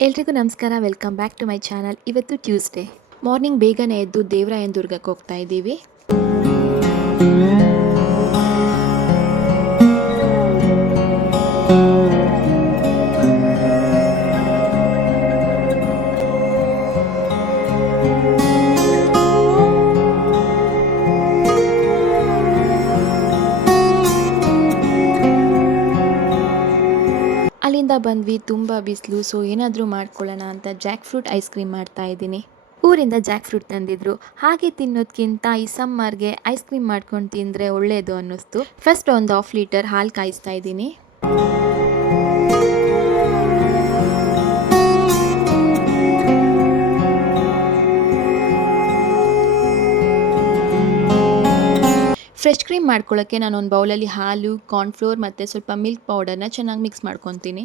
ಎಲ್ರಿಗೂ ನಮಸ್ಕಾರ welcome back to my channel ಇವತ್ತು ಟ್ಯೂಸ್ಡೇ ಮಾರ್ನಿಂಗ್ ಬೇಗನೆ ಎದ್ದು ದೇವರಾಯನ ದುರ್ಗಕ್ಕೆ ಹೋಗ್ತಾ ಇದ್ದೀವಿ. ಅಲ್ಲಿಂದ ಬಂದ್ವಿ, ತುಂಬ ಬಿಸಿಲು ಸೊ ಏನಾದರೂ ಮಾಡ್ಕೊಳ್ಳೋಣ ಅಂತ ಜಾಕ್ ಫ್ರೂಟ್ ಐಸ್ ಕ್ರೀಮ್ ಮಾಡ್ತಾ ಇದ್ದೀನಿ. ಊರಿಂದ ಜಾಕ್ ಫ್ರೂಟ್ ತಂದಿದ್ರು. ಹಾಗೆ ತಿನ್ನೋದ್ಕಿಂತ ಈ ಸಮ್ಮರ್ಗೆ ಐಸ್ ಕ್ರೀಮ್ ಮಾಡ್ಕೊಂಡು ತಿಂದರೆ ಒಳ್ಳೆಯದು ಅನ್ನಿಸ್ತು. ಫಸ್ಟ್ ಒಂದು ಹಾಫ್ ಲೀಟರ್ ಹಾಲು ಕಾಯಿಸ್ತಾ ಇದ್ದೀನಿ. ಫ್ರೆಶ್ ಕ್ರೀಮ್ ಮಾಡ್ಕೊಳ್ಳೋಕ್ಕೆ ನಾನು ಒಂದು ಬೌಲಲ್ಲಿ ಹಾಲು ಕಾರ್ನ್ಫ್ಲೋರ್ ಮತ್ತು ಸ್ವಲ್ಪ ಮಿಲ್ಕ್ ಪೌಡರ್ನ ಚೆನ್ನಾಗಿ ಮಿಕ್ಸ್ ಮಾಡ್ಕೊತೀನಿ.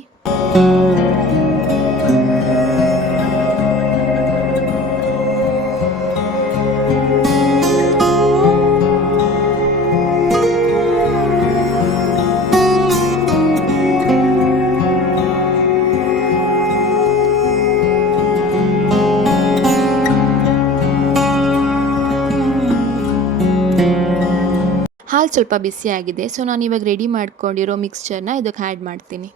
ಹಾಲು ಸ್ವಲ್ಪ ಬಿಸಿಯಾಗಿದೆ. ಸೊ ನಾನು ಇವಾಗ ರೆಡಿ ಮಾಡ್ಕೊಂಡಿರೋ ಮಿಕ್ಸ್ಚರ್ನ ಇದಕ್ಕೆ ಆ್ಯಡ್ ಮಾಡ್ತೀನಿ.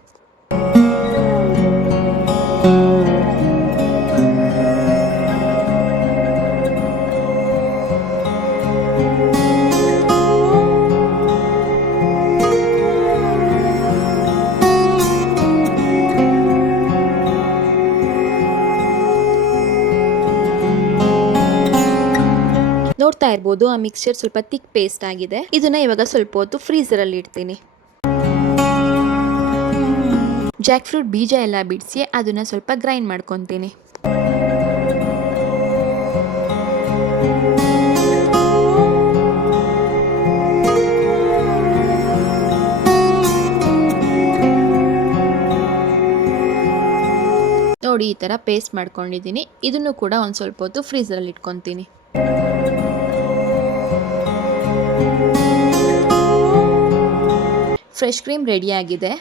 ನೋಡ್ತಾ ಇರ್ಬೋದು. ಆ ಮಿಕ್ಸ್ಚರ್ ಸ್ವಲ್ಪ ತಿಕ್ ಪೇಸ್ಟ್ ಆಗಿದೆ. ಇದನ್ನ ಇವಾಗ ಸ್ವಲ್ಪ ಹೊತ್ತು ಫ್ರೀಸರಲ್ಲಿ ಇಡ್ತೀನಿ. ಜಾಕ್ ಫ್ರೂಟ್ ಬೀಜ ಎಲ್ಲ ಬಿಡಿಸಿ, ಅದನ್ನ ಸ್ವಲ್ಪ ಗ್ರೈಂಡ್ ಮಾಡ್ಕೊತೀನಿ. ಈ ಥರ ಪೇಸ್ಟ್ ಮಾಡ್ಕೊಂಡಿದ್ದೀನಿ. ಇದನ್ನು ಕೂಡ ಒಂದು ಸ್ವಲ್ಪ ಹೊತ್ತು ಫ್ರೀಸರಲ್ಲಿ ಇಟ್ಕೊತೀನಿ. ಫ್ರೆಶ್ ಕ್ರೀಮ್ ರೆಡಿಯಾಗಿದೆ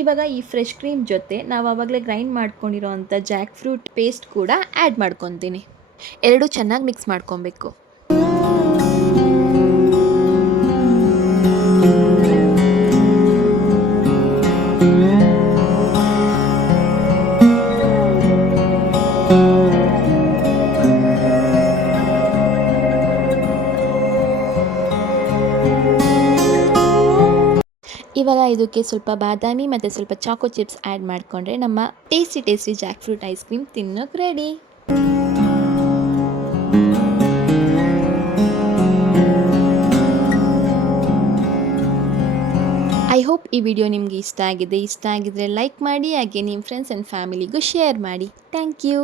ಇವಾಗ ಈ ಫ್ರೆಶ್ ಕ್ರೀಮ್ ಜೊತೆ ನಾವು ಆವಾಗಲೇ ಗ್ರೈಂಡ್ ಮಾಡ್ಕೊಂಡಿರೋ ಅಂಥ ಜಾಕ್ ಫ್ರೂಟ್ ಪೇಸ್ಟ್ ಕೂಡ ಆ್ಯಡ್ ಮಾಡ್ಕೊತೀನಿ. ಎರಡು ಚೆನ್ನಾಗಿ ಮಿಕ್ಸ್ ಮಾಡ್ಕೊಬೇಕು. ಇವಾಗ ಇದಕ್ಕೆ ಸ್ವಲ್ಪ ಬಾದಾಮಿ ಮತ್ತು ಸ್ವಲ್ಪ ಚಾಕೋ ಚಿಪ್ಸ್ ಆ್ಯಡ್ ಮಾಡಿಕೊಂಡ್ರೆ ನಮ್ಮ tasty tasty jack fruit ice cream ತಿನ್ನೋಕೆ ರೆಡಿ ಐ ಹೋಪ್ ಈ ವಿಡಿಯೋ ನಿಮಗೆ ಇಷ್ಟ ಆಗಿದೆ. ಇಷ್ಟ ಆಗಿದ್ರೆ ಲೈಕ್ ಮಾಡಿ, ಹಾಗೆ ನಿಮ್ಮ ಫ್ರೆಂಡ್ಸ್ ಆ್ಯಂಡ್ ಫ್ಯಾಮಿಲಿಗೂ ಶೇರ್ ಮಾಡಿ. Thank you